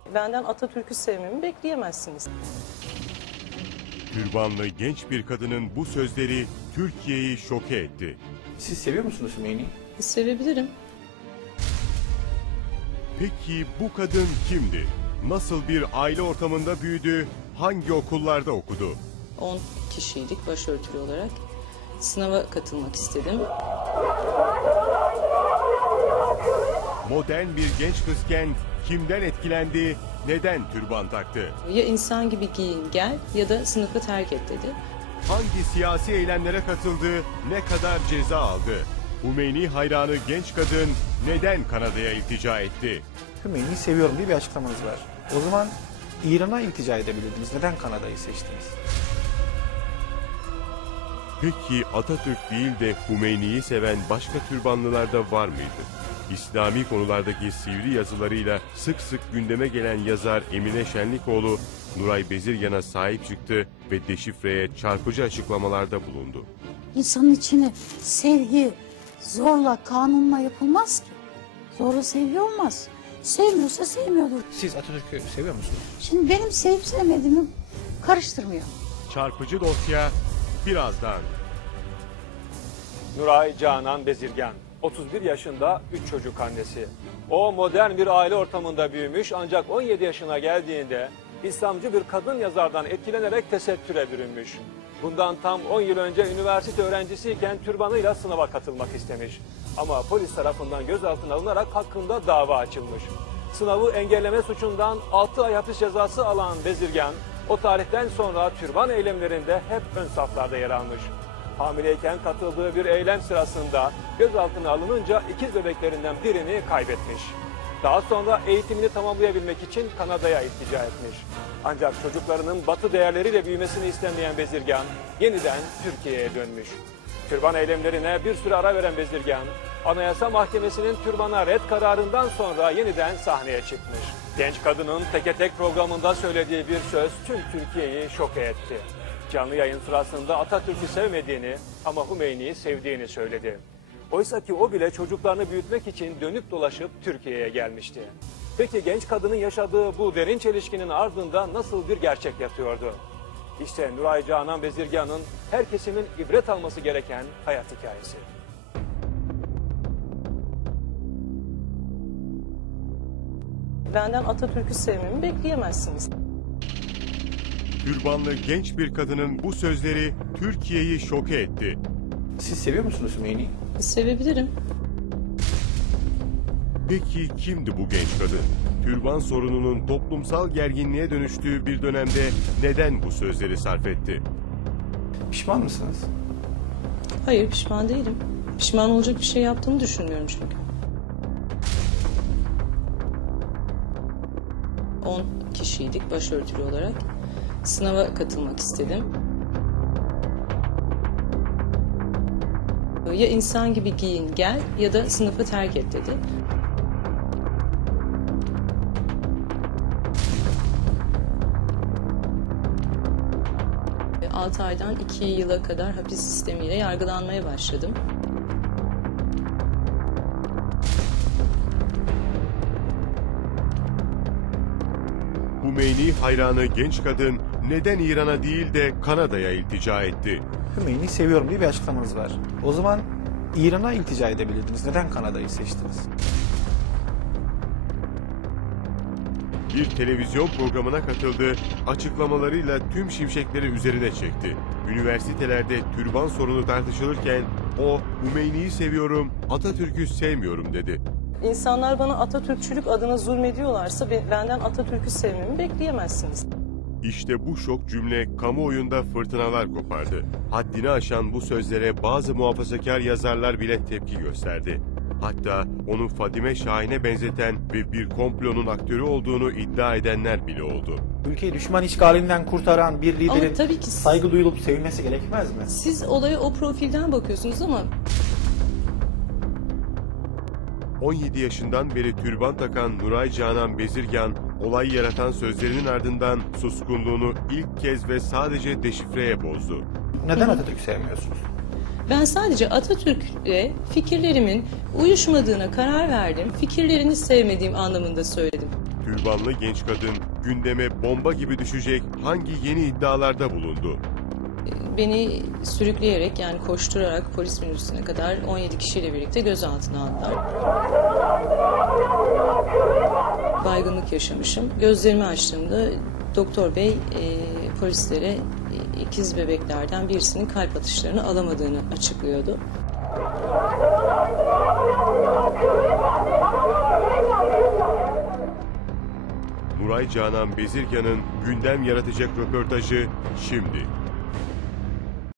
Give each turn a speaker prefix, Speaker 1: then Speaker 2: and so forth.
Speaker 1: Benden Atatürk'ü sevmemi bekleyemezsiniz.
Speaker 2: Türbanlı genç bir kadının bu sözleri Türkiye'yi şoke etti.
Speaker 3: Siz seviyor musunuz Hümeyni'yi?
Speaker 1: Sevebilirim.
Speaker 2: Peki bu kadın kimdi? Nasıl bir aile ortamında büyüdü? Hangi okullarda okudu?
Speaker 1: 10 kişiydik başörtülü olarak. Sınava katılmak istedim.
Speaker 2: Modern bir genç kızken kimden etkilendi? Neden türban taktı?
Speaker 1: Ya insan gibi giyin gel ya da sınıfı terk et dedi.
Speaker 2: Hangi siyasi eylemlere katıldı? Ne kadar ceza aldı? Hümeyni hayranı genç kadın neden Kanada'ya iltica etti?
Speaker 3: Hümeyni'yi seviyorum diye bir açıklamanız var. O zaman İran'a iltica edebilirdiniz. Neden Kanada'yı seçtiniz?
Speaker 2: Peki Atatürk değil de Hümeyni'yi seven başka türbanlılar da var mıydı? İslami konulardaki sivri yazılarıyla sık sık gündeme gelen yazar Emine Şenlikoğlu, Nuray Bezirgan'a sahip çıktı ve deşifreye çarpıcı açıklamalarda bulundu.
Speaker 4: İnsanın içine sevgi zorla, kanunla yapılmaz ki. Zorla sevgi olmaz. Sevmiyorsa sevmiyordur.
Speaker 3: Siz Atatürk'ü seviyor musunuz?
Speaker 4: Şimdi benim sevip sevmediğimi karıştırmıyor.
Speaker 2: Çarpıcı dosya birazdan.
Speaker 5: Nuray Canan Bezirgan, 31 yaşında 3 çocuk annesi. O modern bir aile ortamında büyümüş ancak 17 yaşına geldiğinde İslamcı bir kadın yazardan etkilenerek tesettüre bürünmüş. Bundan tam 10 yıl önce üniversite öğrencisiyken türbanıyla sınava katılmak istemiş. Ama polis tarafından gözaltına alınarak hakkında dava açılmış. Sınavı engelleme suçundan 6 ay hapis cezası alan Bezirgan, o tarihten sonra türban eylemlerinde hep ön saflarda yer almış. Hamileyken katıldığı bir eylem sırasında gözaltına alınınca ikiz bebeklerinden birini kaybetmiş. Daha sonra eğitimini tamamlayabilmek için Kanada'ya iltica etmiş. Ancak çocuklarının Batı değerleriyle büyümesini istemeyen Bezirgan yeniden Türkiye'ye dönmüş. Türban eylemlerine bir süre ara veren Bezirgan, Anayasa Mahkemesi'nin türbana red kararından sonra yeniden sahneye çıkmış. Genç kadının Teke Tek programında söylediği bir söz tüm Türkiye'yi şoke etti. Canlı yayın sırasında Atatürk'ü sevmediğini ama Hümeyni'yi sevdiğini söyledi. Oysa ki o bile çocuklarını büyütmek için dönüp dolaşıp Türkiye'ye gelmişti. Peki genç kadının yaşadığı bu derin çelişkinin ardında nasıl bir gerçek yatıyordu? İşte Nuray Canan Bezirgan'ın her kesimin ibret alması gereken hayat hikayesi.
Speaker 1: Benden Atatürk'ü sevmemi bekleyemezsiniz.
Speaker 2: Türbanlı genç bir kadının bu sözleri Türkiye'yi şoke etti.
Speaker 3: Siz seviyor musunuz Hümeyni'yi?
Speaker 1: Sevebilirim.
Speaker 2: Peki kimdi bu genç kadın? Türban sorununun toplumsal gerginliğe dönüştüğü bir dönemde neden bu sözleri sarf etti?
Speaker 3: Pişman mısınız?
Speaker 1: Hayır, pişman değilim. Pişman olacak bir şey yaptığımı düşünmüyorum çünkü. 10 kişiydik başörtülü olarak. Sınava katılmak istedim. Ya insan gibi giyin gel ya da sınıfı terk et dedi. Ve 6 aydan 2 yıla kadar hapis sistemiyle yargılanmaya başladım.
Speaker 2: Hümeyni hayranı genç kadın neden İran'a değil de Kanada'ya iltica etti?
Speaker 3: Hümeyni'yi seviyorum diye bir açıklamanız var. O zaman İran'a iltica edebilirdiniz. Neden Kanada'yı seçtiniz?
Speaker 2: Bir televizyon programına katıldı, açıklamalarıyla tüm şimşekleri üzerine çekti. Üniversitelerde türban sorunu tartışılırken o Hümeyni'yi seviyorum, Atatürk'ü sevmiyorum dedi.
Speaker 1: İnsanlar bana Atatürkçülük adına zulmediyorlarsa benden Atatürk'ü sevmemi bekleyemezsiniz.
Speaker 2: İşte bu şok cümle kamuoyunda fırtınalar kopardı. Haddini aşan bu sözlere bazı muhafazakar yazarlar bile tepki gösterdi. Hatta onu Fadime Şahin'e benzeten ve bir komplonun aktörü olduğunu iddia edenler bile oldu.
Speaker 3: Ülkeyi düşman işgalinden kurtaran bir liderin
Speaker 1: tabii ki
Speaker 3: saygı duyulup sevilmesi gerekmez mi?
Speaker 1: siz olaya o profilden bakıyorsunuz ama
Speaker 2: 17 yaşından beri türban takan Nuray Canan Bezirgan, olay yaratan sözlerinin ardından suskunluğunu ilk kez ve sadece deşifreye bozdu.
Speaker 3: Neden Atatürk'ü sevmiyorsunuz?
Speaker 1: ben sadece Atatürk'le fikirlerimin uyuşmadığına karar verdim. Fikirlerini sevmediğim anlamında söyledim.
Speaker 2: Türbanlı genç kadın gündeme bomba gibi düşecek hangi yeni iddialarda bulundu?
Speaker 1: Beni sürükleyerek, yani koşturarak polis minibüsüne kadar 17 kişiyle birlikte gözaltına aldılar. Baygınlık yaşamışım. Gözlerimi açtığımda doktor bey polislere ikiz bebeklerden birisinin kalp atışlarını alamadığını açıklıyordu.
Speaker 2: Nuray Canan Bezirgan'ın gündem yaratacak röportajı şimdi.